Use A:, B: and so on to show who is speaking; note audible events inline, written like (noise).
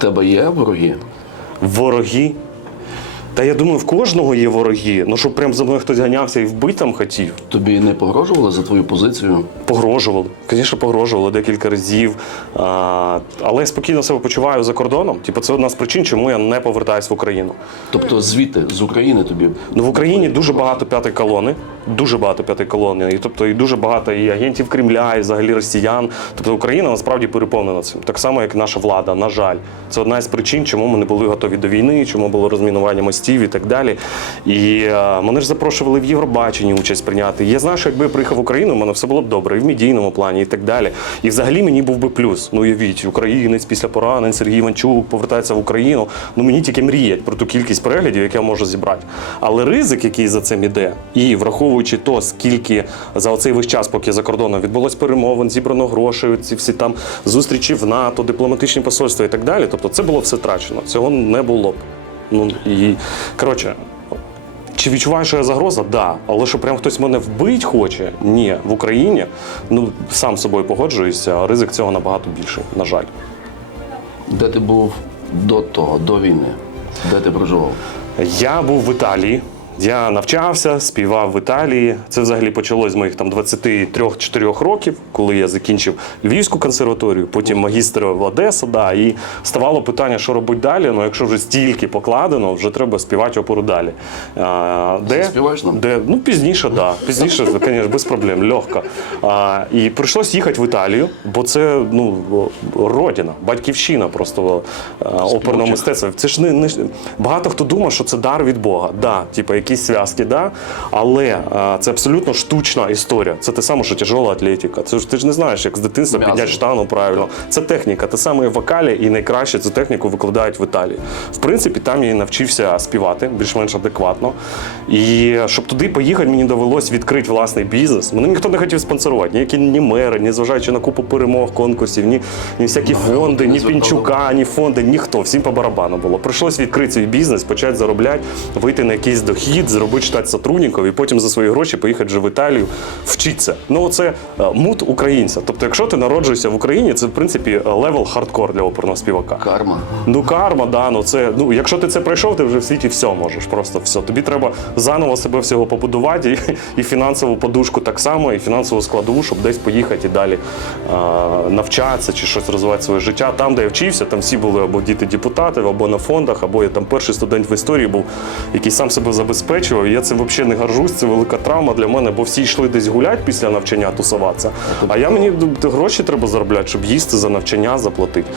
A: тебе є вороги?
B: Вороги. Та я думаю, в кожного є вороги. Ну, щоб прям за мною хтось ганявся і вбити там хотів.
A: Тобі не погрожували за твою позицію?
B: Погрожували. Звісно, погрожували декілька разів. А, але я спокійно себе почуваю за кордоном. Типу, це одна з причин, чому я не повертаюсь в Україну.
A: Тобто звідти, з України тобі
B: Ну, в Україні дуже багато п'ятої колони, дуже багато п'ятої колони, і тобто і дуже багато і агентів Кремля, і взагалі росіян. Тобто Україна насправді переповнена цим. Так само, як наша влада, на жаль. Це одна із причин, чому ми не були готові до війни, чому було розмінування мостів і так далі. І е, мене ж запрошували в Євробаченні участь прийняти. Я знаю, що якби я приїхав в Україну, в мене все було б добре, і в медійному плані, і так далі. І взагалі мені був би плюс. Ну, уявіть, українець після поранень, Сергій Іванчук повертається в Україну. Ну мені тільки мріять про ту кількість переглядів, яку я можу зібрати. Але ризик, який за цим іде, і враховуючи то, скільки за оцей весь час, поки за кордоном відбулось перемовин, зібрано грошей, ці всі там зустрічі в НАТО, дипломатичні посольства і так далі. Тобто, це було все втрачено. Цього не було б. Ну і коротше. Чи відчуваю, що я загроза? Да. Але що прям хтось мене вбить хоче? Ні. В Україні ну сам з собою погоджуюся, ризик цього набагато більший, на жаль.
A: Де ти був до того, до війни? Де ти проживав?
B: Я був в Італії. Я навчався, співав в Італії. Це взагалі почалось з моїх там 23-4 років, коли я закінчив Львівську консерваторію, потім магістр в Одеса. Да, і ставало питання, що робити далі. Ну, якщо вже стільки покладено, вже треба співати оперу далі. А, де,
A: Заспіваєш нам?
B: де, ну, пізніше, так. Да. Пізніше, (laughs) звісно, без проблем, легко. А, і прийшлось їхати в Італію, бо це ну, родина, батьківщина просто оперного мистецтва. Це ж не, не багато хто думає, що це дар від Бога. Да, типу, якісь зв'язки, да. Але а, це абсолютно штучна історія. Це те саме, що тяжела атлетика. Це ж ти ж не знаєш, як з дитинства підняти штангу правильно. Це техніка. Те саме в вокалі, і найкраще цю техніку викладають в Італії. В принципі, там я і навчився співати більш-менш адекватно. І щоб туди поїхати, мені довелось відкрити власний бізнес. Мене ніхто не хотів спонсорувати, ніякі ні мери, ні зважаючи на купу перемог, конкурсів, ні, ні всякі фонди, ні Пінчука, ні фонди, ніхто. Всім по барабану було. Прийшлось відкрити свій бізнес, почати заробляти, вийти на якийсь дохід, зробити штат сотрудників і потім за свої гроші поїхати вже в Італію вчитися. Ну це е, мут українця. Тобто, якщо ти народжуєшся в Україні, це в принципі левел хардкор для оперного співака.
A: Карма.
B: Ну, карма, да, ну це ну, якщо ти це пройшов, ти вже в світі все можеш. Просто все. Тобі треба заново себе всього побудувати, і, і фінансову подушку так само, і фінансову складову, щоб десь поїхати і далі а, навчатися чи щось розвивати своє життя. Там, де я вчився, там всі були або діти депутатів, або на фондах, або я там перший студент в історії був, який сам себе забезпечував. Я це взагалі не горжусь. Це велика травма для мене, бо всі йшли десь гуляти після навчання, тусуватися. А я мені гроші треба заробляти, щоб їсти за навчання заплатити.